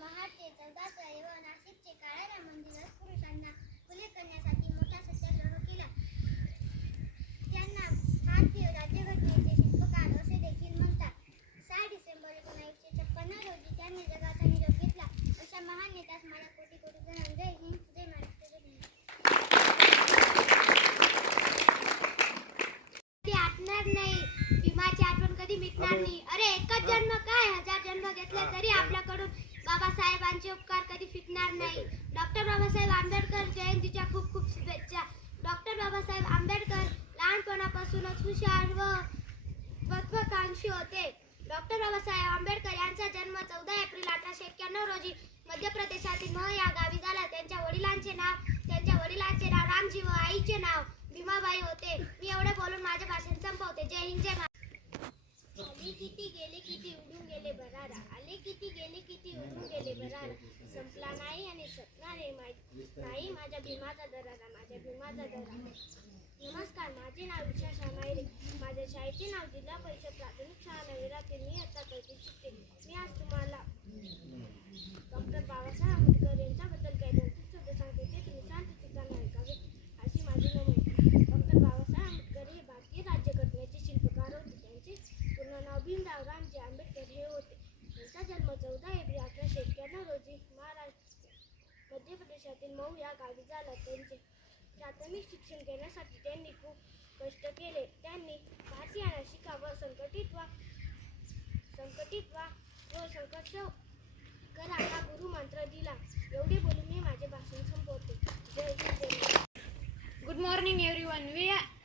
महाडचे 14 तळे व नाशिकचे काळाराम मंदिर पुरुषांना खुले करण्यासाठी मोठा सत्याग्रह केला. त्यांना भारतीय राज्यघटनेचे शिल्पकार असे देखील म्हणतात. 6 डिसेंबर 1956 रोजी त्यांनी जगाचा निरोप घेतला. अशा महान नेत्यास मला कोटी कोटी प्रणाम. जय हिंद, जय महाराष्ट्र, जय हिंद. ते आटणार नाही, भीमाची आठवण कधी मिटणार नाही. अरे एकच जन्म काय, 1000 जन्म घेतले तरी आपल्याकडून बाबासाहेबांचे उपकार कधी फिटणार नाही. डॉक्टर बाबासाहेब आंबेडकर जयंतीच्या खूप खूप शुभेच्छा. डॉक्टर बाबासाहेब आंबेडकर लहानपणापासूनच हुशार व महत्वाकांक्षी होते. डॉक्टर बाबासाहेब आंबेडकर यांचा जन्म 14 एप्रिल 1891 रोजी मध्य प्रदेशातील महू या गावी झाला. त्यांच्या वडिलांचे नाव रामजी व आईचे नाव भीमाबाई होते. मी एवढे बोलून माझे भाषण संपवते. जय हिंद, जय महाराष्ट्र. आले किती गेले किती उडून गेले भरारा, आले किती गेले किती उडून गेले भरारा, संपला नाही आणि सपना रे नाही माझ्या भीमाचा दरारा, माझ्या भीमाचा दरारा. नमस्कार, माझे नाव विशा शामायरे. माझ्या शाळेचे नाव जिल्हा परिषद प्राथमिक शाळा नवीरातील. मी आता चौथीत शिकते. मी आज तुम्हाला डॉक्टर बाबासाहेब आंबेडकर यांच्याबद्दल काही 2-3 शब्द सांगते. ते तुम्ही शांत चित्ताने ऐकावे अशी माझी नमूद. डॉक्टर बाबासाहेब आंबेडकर हे भारतीय राज्यघटनेचे शिल्पकार होते. त्यांचे पूर्ण नाव भीमराव रामजी आंबेडकर हे होते. त्यांचा जन्म 14 एप्रिल 1891 रोजी मध्य प्रदेशातील महू या गावी झाला. त्यांचे प्राथमिक शिक्षण घेण्यासाठी त्यांनी खूप कष्ट केले. त्यांनी भारतीयांना शिका व संघटित व्हा व संघर्ष करा हा गुरुमंत्र दिला. एवढे बोलून मी माझे भाषण संपवते. जय Hind. Good morning everyone.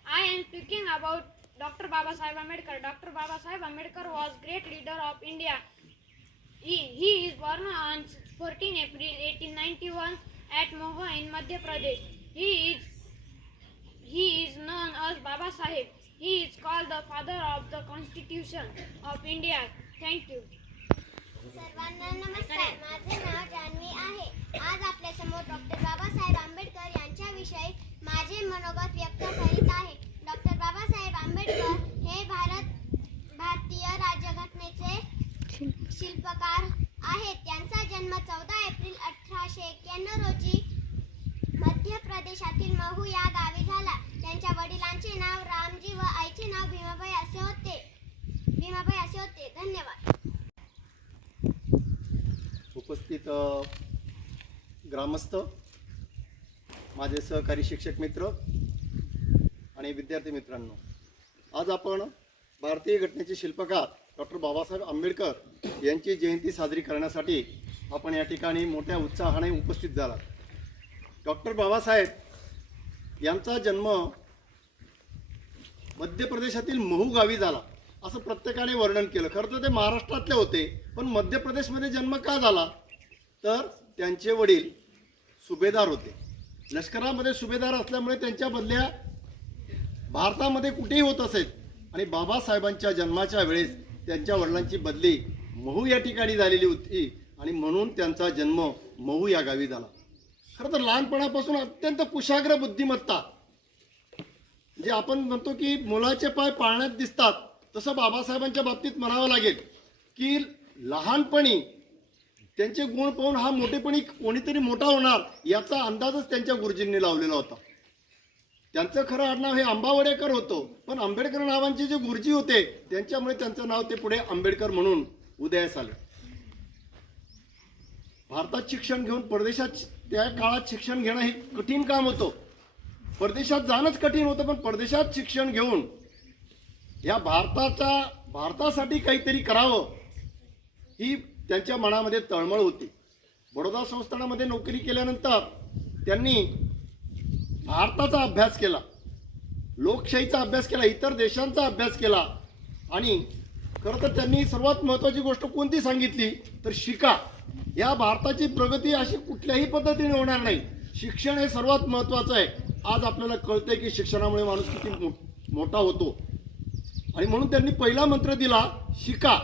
I am speaking about Dr. Baba Saheb Ambedkar. Dr. Baba Saheb Ambedkar was great leader of India. He is born on 14 April 1891 at Mohua in Madhya Pradesh. He is known as Baba Saheb. He is called the father of the Constitution of India. Thank you. सर्वांना नमस्कार. माझे नाव जान्हवी आहे. आज आपल्या समोर doctor Babasaheb Ambedkar यांच्याविषयी माझे मनोगत व्यक्त करीत आहे. डॉक्टर बाबासाहेब आंबेडकर हे भारतीय राज्यघटनेचे शिल्पकार आहेत. त्यांचा जन्म 14 एप्रिल 1891 रोजी मध्य प्रदेशातील महू या गावी झाला. त्यांच्या वडिलांचे नाव रामजी व आईचे नाव भीमाबाई असे होते. धन्यवाद. उपस्थित ग्रामस्थ, माझे सहकारी शिक्षक मित्र आणि विद्यार्थी मित्रांनो, आज आपण भारतीय घटनेचे शिल्पकार डॉक्टर बाबासाहेब आंबेडकर यांची जयंती साजरी करण्यासाठी आपण या ठिकाणी मोठ्या उत्साहाने उपस्थित झाला. डॉक्टर बाबासाहेब यांचा जन्म मध्य प्रदेशातील महू गावी झाला असं प्रत्येकाने वर्णन केलं. खरं तर ते महाराष्ट्रातले होते, पण मध्य प्रदेशमध्ये जन्म का झाला तर त्यांचे वडील सुभेदार होते. लष्करामध्ये सुभेदार असल्यामुळे त्यांच्या बदल्या भारतामध्ये कुठेही होत असेल आणि बाबासाहेबांच्या जन्माच्या वेळेस त्यांच्या वडिलांची बदली महू या ठिकाणी झालेली होती आणि म्हणून त्यांचा जन्म महू या गावी झाला. खरं तर लहानपणापासून अत्यंत कुशाग्र बुद्धिमत्ता, जे आपण म्हणतो की मुलाचे पाय पाळण्यात दिसतात, तसं बाबासाहेबांच्या बाबतीत म्हणावं लागेल की लहानपणी त्यांचे गुण पाहून हा मोठेपणी कोणीतरी मोठा होणार याचा अंदाजच त्यांच्या गुरुजींनी लावलेला होता. त्यांचं खरं आडनाव हे आंबावडेकर होतं, पण आंबेडकर नावांचे जे गुरुजी होते त्यांच्यामुळे त्यांचं नाव ते पुढे आंबेडकर म्हणून उदयास आलं. भारतात शिक्षण घेऊन परदेशात त्या काळात शिक्षण घेणं हे कठीण काम होतं. परदेशात जाणंच कठीण होतं, पण परदेशात शिक्षण घेऊन या भारतासाठी काहीतरी करावं ही त्यांच्या मनामध्ये तळमळ होती. बडोदा संस्थानामध्ये नोकरी केल्यानंतर त्यांनी भारताचा अभ्यास केला, लोकशाहीचा अभ्यास केला, इतर देशांचा अभ्यास केला आणि खरं तर त्यांनी सर्वात महत्त्वाची गोष्ट कोणती सांगितली तर शिका. या भारताची प्रगती अशी कुठल्याही पद्धतीने होणार नाही, शिक्षण हे सर्वात महत्त्वाचं आहे. आज आपल्याला कळतंय की शिक्षणामुळे माणूस किती मोठा होतो आणि म्हणून त्यांनी पहिला मंत्र दिला शिका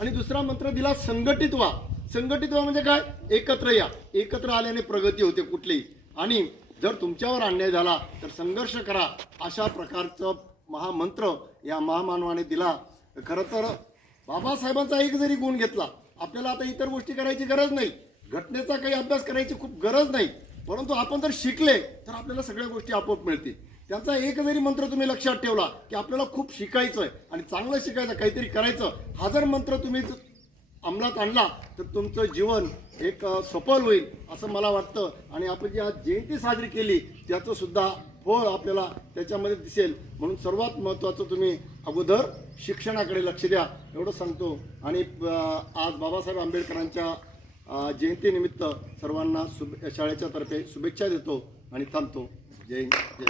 आणि दुसरा मंत्र दिला संघटित व्हा. संघटित व्हा म्हणजे काय, एकत्र या. एकत्र आल्याने प्रगती होते कुठली, आणि जर तुमच्यावर अन्याय झाला तर संघर्ष करा, अशा प्रकारचं महामंत्र या महामानवाने दिला. खरं तर बाबासाहेबांचा एक जरी गुण घेतला, आपल्याला आता इतर गोष्टी करायची गरज नाही, घटनेचा काही अभ्यास करायची खूप गरज नाही, परंतु आपण जर शिकले तर आपल्याला सगळ्या गोष्टी आपोआप मिळतील. त्यांचा एक जरी मंत्र तुम्ही लक्षात ठेवला की आपल्याला खूप शिकायचं आहे आणि चांगलं शिकायचं, काहीतरी करायचं, हा जर मंत्र तुम्ही अंमलात आणला तर तुमचं जीवन एक सफल होईल असं मला वाटतं. आणि आपण जी आज जयंती साजरी केली त्याचं सुद्धा फळ आपल्याला त्याच्यामध्ये दिसेल. म्हणून सर्वात महत्त्वाचं तुम्ही अगोदर शिक्षणाकडे लक्ष द्या एवढं सांगतो. आणि आज बाबासाहेब आंबेडकरांच्या जयंतीनिमित्त सर्वांना शाळेच्या तर्फे शुभेच्छा देतो आणि थांबतो. जय हिंद, जय